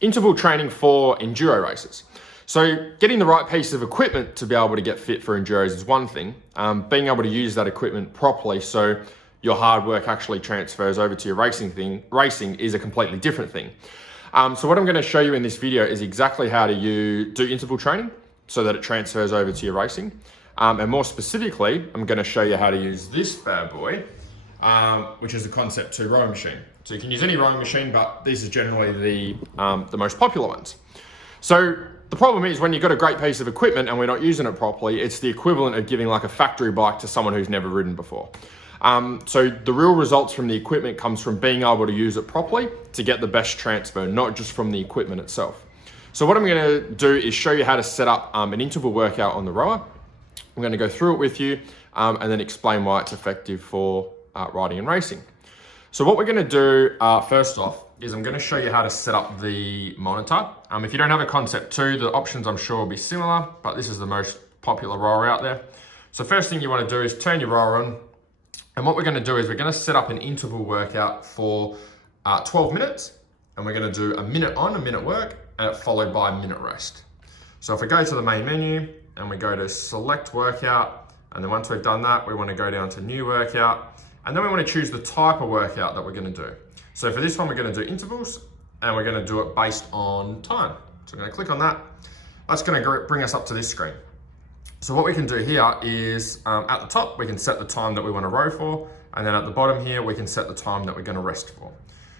interval training for enduro races. So getting the right piece of equipment to be able to get fit for enduros is one thing. Being able to use that equipment properly so your hard work actually transfers over to your racing is a completely different thing. So what I'm going to show you in this video is exactly how to do interval training so that it transfers over to your racing. And more specifically, I'm going to show you how to use this bad boy, which is the Concept 2 rowing machine. So you can use any rowing machine, but these are generally the most popular ones. So the problem is when you've got a great piece of equipment and we're not using it properly, it's the equivalent of giving like a factory bike to someone who's never ridden before. So the real results from the equipment comes from being able to use it properly to get the best transfer, not just from the equipment itself. So what I'm going to do is show you how to set up an interval workout on the rower. I'm going to go through it with you and then explain why it's effective for riding and racing. So what we're going to do first off is I'm going to show you how to set up the monitor. If you don't have a Concept 2, the options I'm sure will be similar, but this is the most popular rower out there. So first thing you want to do is turn your rower on. And what we're going to do is we're going to set up an interval workout for 12 minutes. And we're going to do a minute on, a minute work, followed by a minute rest. So if we go to the main menu and we go to select workout, and then once we've done that, we want to go down to new workout. And then we want to choose the type of workout that we're going to do. So for this one, we're going to do intervals and we're going to do it based on time. So I'm going to click on that. That's going to bring us up to this screen. So what we can do here is at the top, we can set the time that we want to row for. And then at the bottom here, we can set the time that we're going to rest for.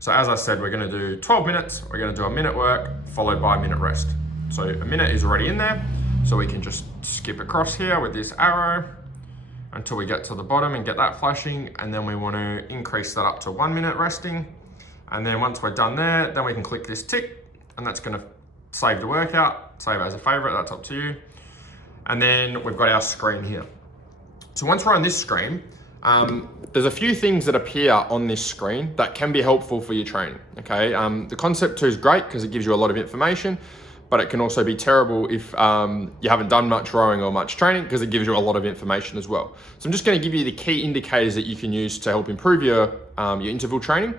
So as I said, we're going to do 12 minutes. We're going to do a minute work followed by a minute rest. So a minute is already in there. So we can just skip across here with this arrow until we get to the bottom and get that flashing. And then we want to increase that up to 1 minute resting. And then once we're done there, then we can click this tick and that's going to save the workout, save it as a favorite, that's up to you. And then we've got our screen here. So once we're on this screen, there's a few things that appear on this screen that can be helpful for your training, okay? The Concept 2 is great because it gives you a lot of information, but it can also be terrible if you haven't done much rowing or much training because it gives you a lot of information as well. So I'm just going to give you the key indicators that you can use to help improve your interval training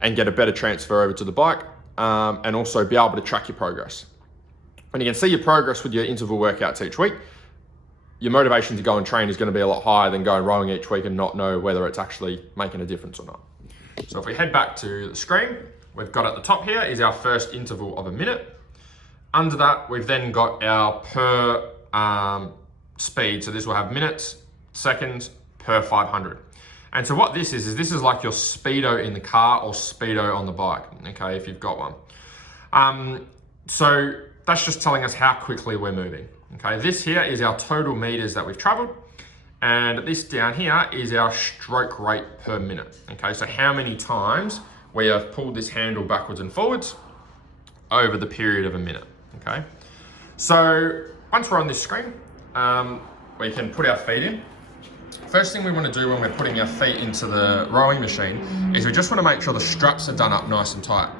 and get a better transfer over to the bike and also be able to track your progress. When you can see your progress with your interval workouts each week, your motivation to go and train is going to be a lot higher than going rowing each week and not know whether it's actually making a difference or not. So if we head back to the screen, we've got at the top here is our first interval of a minute. Under that, we've then got our per speed. So this will have minutes, seconds per 500. And so what this is this is like your speedo in the car or speedo on the bike, okay, if you've got one. So that's just telling us how quickly we're moving, okay? This here is our total meters that we've traveled. And this down here is our stroke rate per minute, okay? So how many times we have pulled this handle backwards and forwards over the period of a minute, okay? So once we're on this screen, we can put our feet in. First thing we want to do when we're putting our feet into the rowing machine is we just want to make sure the straps are done up nice and tight.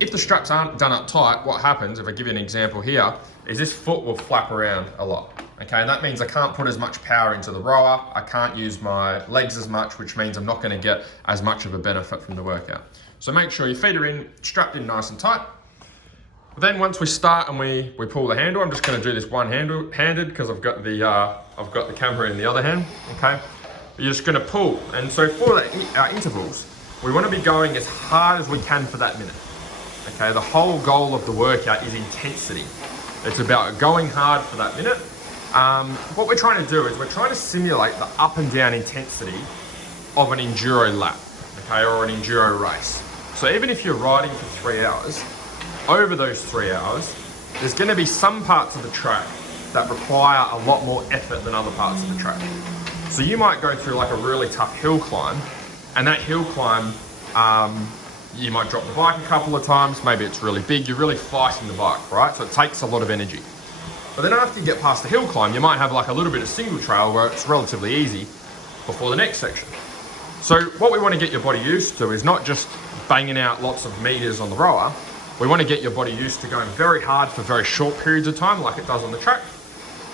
If the straps aren't done up tight, what happens, if I give you an example here, is this foot will flap around a lot. Okay, and that means I can't put as much power into the rower, I can't use my legs as much, which means I'm not going to get as much of a benefit from the workout. So make sure your feet are in, strapped in nice and tight. Then once we start and we pull the handle, I'm just going to do this one-handed because I've got the camera in the other hand. Okay, you're just going to pull, and so for our intervals, we want to be going as hard as we can for that minute. Okay, the whole goal of the workout is intensity. It's about going hard for that minute. What we're trying to do is we're trying to simulate the up and down intensity of an enduro lap, okay, or an enduro race. So even if you're riding for 3 hours, over those 3 hours, there's going to be some parts of the track that require a lot more effort than other parts of the track. So you might go through like a really tough hill climb, and that hill climb, you might drop the bike a couple of times, maybe it's really big, you're really fighting the bike, right? So it takes a lot of energy. But then after you get past the hill climb, you might have like a little bit of single trail where it's relatively easy before the next section. So what we want to get your body used to is not just banging out lots of meters on the rower. We want to get your body used to going very hard for very short periods of time like it does on the track,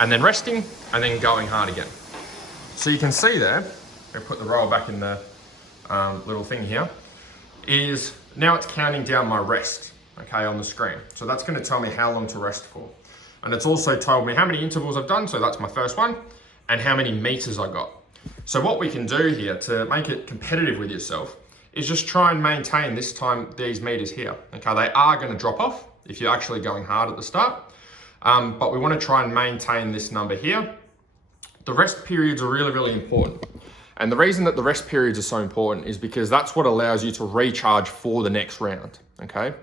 and then resting, and then going hard again. So you can see there, I'll put the rower back in the little thing here, is now it's counting down my rest. okay, on the screen. So that's going to tell me how long to rest for. And it's also told me how many intervals I've done, so that's my first one, and how many meters I got. So what we can do here to make it competitive with yourself is just try and maintain this time, these meters here. Okay, they are going to drop off if you're actually going hard at the start, but we want to try and maintain this number here. The rest periods are really, really important. And the reason that the rest periods are so important is because that's what allows you to recharge for the next round, okay?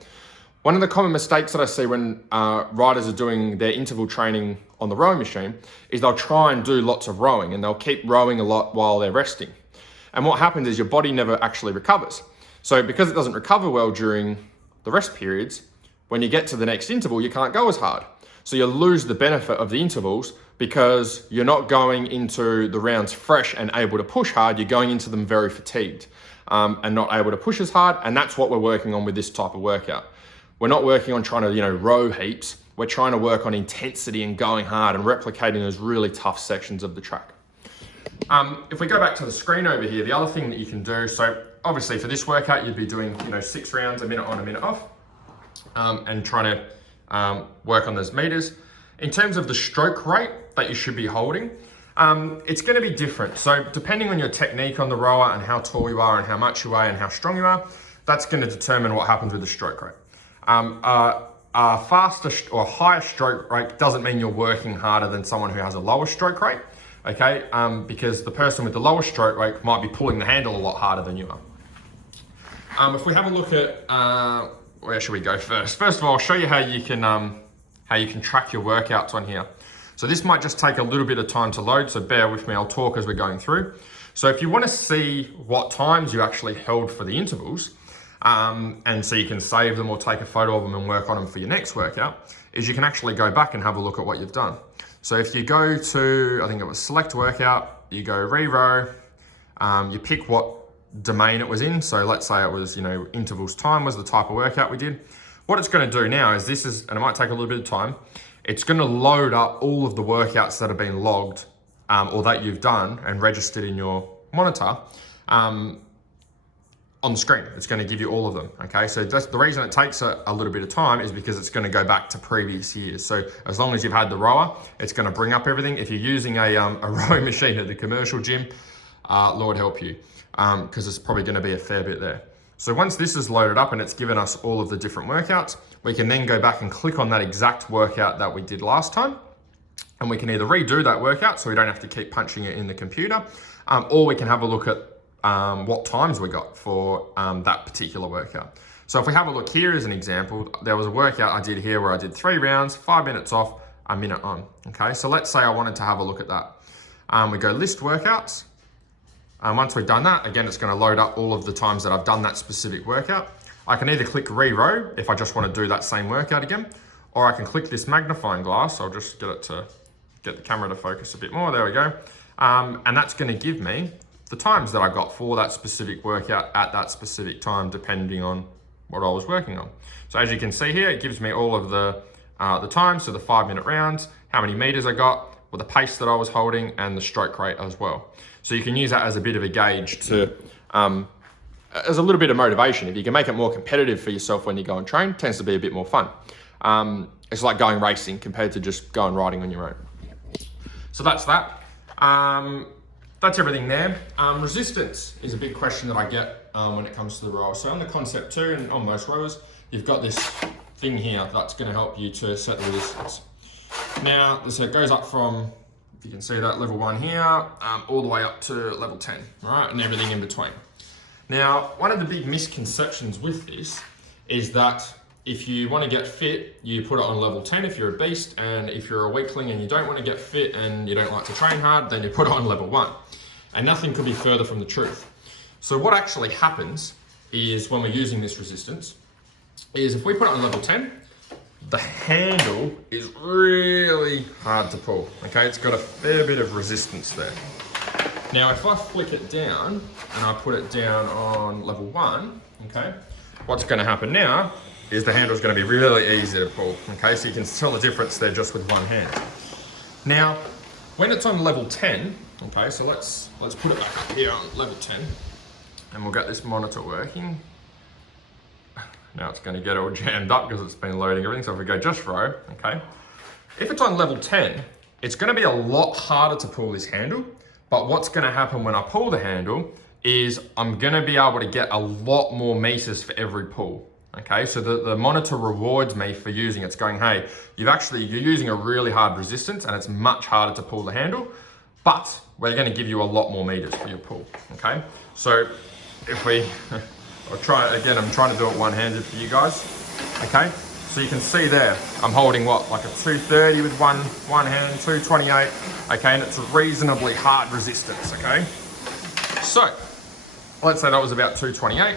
One of the common mistakes that I see when riders are doing their interval training on the rowing machine is they'll try and do lots of rowing and they'll keep rowing a lot while they're resting. And what happens is your body never actually recovers. So because it doesn't recover well during the rest periods, when you get to the next interval, you can't go as hard. So you lose the benefit of the intervals because you're not going into the rounds fresh and able to push hard, you're going into them very fatigued and not able to push as hard. And that's what we're working on with this type of workout. We're not working on trying to, row heaps. We're trying to work on intensity and going hard and replicating those really tough sections of the track. If we go back to the screen over here, the other thing that you can do, so obviously for this workout, you'd be doing, 6 rounds, a minute on, a minute off, and trying to work on those meters. In terms of the stroke rate that you should be holding, it's going to be different. So depending on your technique on the rower and how tall you are and how much you weigh and how strong you are, that's going to determine what happens with the stroke rate. A faster or higher stroke rate doesn't mean you're working harder than someone who has a lower stroke rate, okay? Because the person with the lower stroke rate might be pulling the handle a lot harder than you are. If we have a look at, where should we go first? First of all, I'll show you how you can track your workouts on here. So this might just take a little bit of time to load, so bear with me, I'll talk as we're going through. So if you want to see what times you actually held for the intervals, and so you can save them or take a photo of them and work on them for your next workout, is you can actually go back and have a look at what you've done. So if you go to, I think it was select workout, you go re-row, you pick what domain it was in. So let's say it was, intervals time was the type of workout we did. What it's going to do now is and it might take a little bit of time, it's going to load up all of the workouts that have been logged or that you've done and registered in your monitor on the screen. It's going to give you all of them, okay? So that's the reason it takes a little bit of time is because it's going to go back to previous years. So as long as you've had the rower, it's going to bring up everything. If you're using a rowing machine at the commercial gym, Lord help you, because it's probably going to be a fair bit there. So once this is loaded up and it's given us all of the different workouts, we can then go back and click on that exact workout that we did last time. And we can either redo that workout so we don't have to keep punching it in the computer, or we can have a look at what times we got for that particular workout. So if we have a look here as an example, there was a workout I did here where I did 3 rounds, 5 minutes off, a minute on. Okay, so let's say I wanted to have a look at that. We go list workouts. Once we've done that, again, it's going to load up all of the times that I've done that specific workout. I can either click re-row if I just want to do that same workout again, or I can click this magnifying glass. I'll just get the camera to focus a bit more. There we go. And that's going to give me the times that I got for that specific workout at that specific time, depending on what I was working on. So as you can see here, it gives me all of the times, so the 5-minute rounds, how many meters I got, or the pace that I was holding, and the stroke rate as well. So you can use that as a bit of a gauge to, as a little bit of motivation. If you can make it more competitive for yourself when you go and train, it tends to be a bit more fun. It's like going racing compared to just going riding on your own. So that's that. That's everything there. Resistance is a big question that I get when it comes to the rower. So on the Concept 2 and on most rowers, you've got this thing here that's going to help you to set the resistance. Now, so it goes up from, if you can see that, level 1 here, all the way up to level 10, all right, and everything in between. Now, one of the big misconceptions with this is that if you want to get fit, you put it on level 10 if you're a beast, and if you're a weakling and you don't want to get fit and you don't like to train hard, then you put it on level 1. And nothing could be further from the truth. So what actually happens is when we're using this resistance, is if we put it on level 10, the handle is really hard to pull, okay? It's got a fair bit of resistance there. Now, if I flick it down and I put it down on level 1, okay, what's gonna happen now is the handle is gonna be really easy to pull, okay? So you can tell the difference there just with one hand. Now, when it's on level 10, okay, so let's put it back up here on level 10, and we'll get this monitor working. Now it's going to get all jammed up because it's been loading everything. So if we go just row, okay. If it's on level 10, it's going to be a lot harder to pull this handle. But what's going to happen when I pull the handle is I'm going to be able to get a lot more meters for every pull. Okay, so the monitor rewards me for using it. It's going, hey, you're using a really hard resistance and it's much harder to pull the handle, but we're going to give you a lot more meters for your pull. Okay, so if we, I'm trying to do it one-handed for you guys. Okay, so you can see there, I'm holding what, like a 230 with one hand, 228. Okay, and it's a reasonably hard resistance. Okay, so let's say that was about 228.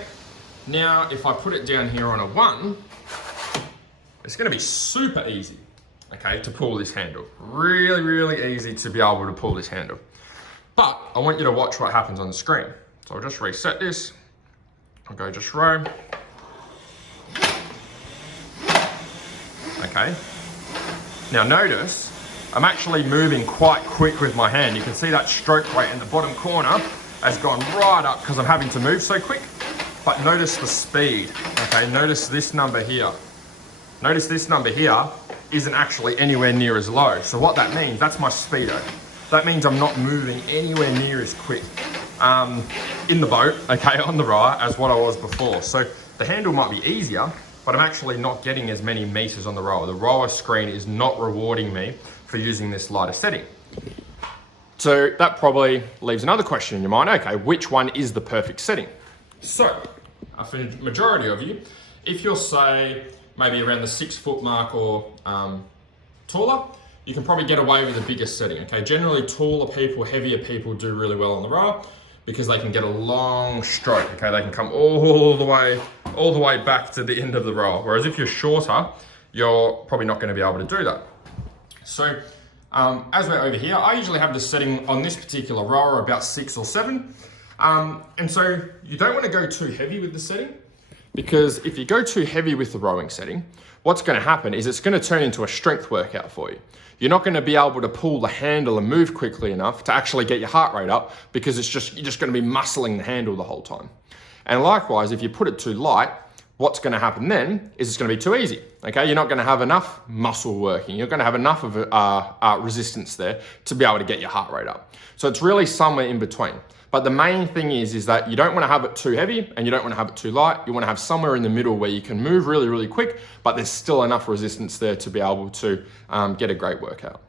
Now, if I put it down here on a 1, it's going to be super easy, okay, to pull this handle. Really, really easy to be able to pull this handle. But I want you to watch what happens on the screen. So I'll just reset this. I'll go just row. Okay. Now notice, I'm actually moving quite quick with my hand. You can see that stroke rate in the bottom corner has gone right up because I'm having to move so quick. But notice the speed, okay? Notice this number here. Notice this number here isn't actually anywhere near as low. So what that means, that's my speedo. That means I'm not moving anywhere near as quick in the boat, okay, on the rower as what I was before. So the handle might be easier, but I'm actually not getting as many meters on the rower. The rower screen is not rewarding me for using this lighter setting. So that probably leaves another question in your mind. Okay, which one is the perfect setting? So, for the majority of you, if you're, say, maybe around the 6 foot mark or taller, you can probably get away with a bigger setting, okay? Generally, taller people, heavier people do really well on the rower because they can get a long stroke, okay? They can come all the way back to the end of the rower. Whereas if you're shorter, you're probably not gonna be able to do that. So, as we're over here, I usually have the setting on this particular rower about 6 or 7. And so you don't want to go too heavy with the setting, because if you go too heavy with the rowing setting, what's going to happen is it's going to turn into a strength workout for you. You're not going to be able to pull the handle and move quickly enough to actually get your heart rate up, because you're just going to be muscling the handle the whole time. And likewise, if you put it too light, what's going to happen then is it's going to be too easy. Okay, you're not going to have enough muscle working. You're going to have enough of resistance there to be able to get your heart rate up. So it's really somewhere in between. But the main thing is that you don't want to have it too heavy and you don't want to have it too light. You want to have somewhere in the middle where you can move really, really quick, but there's still enough resistance there to be able to get a great workout.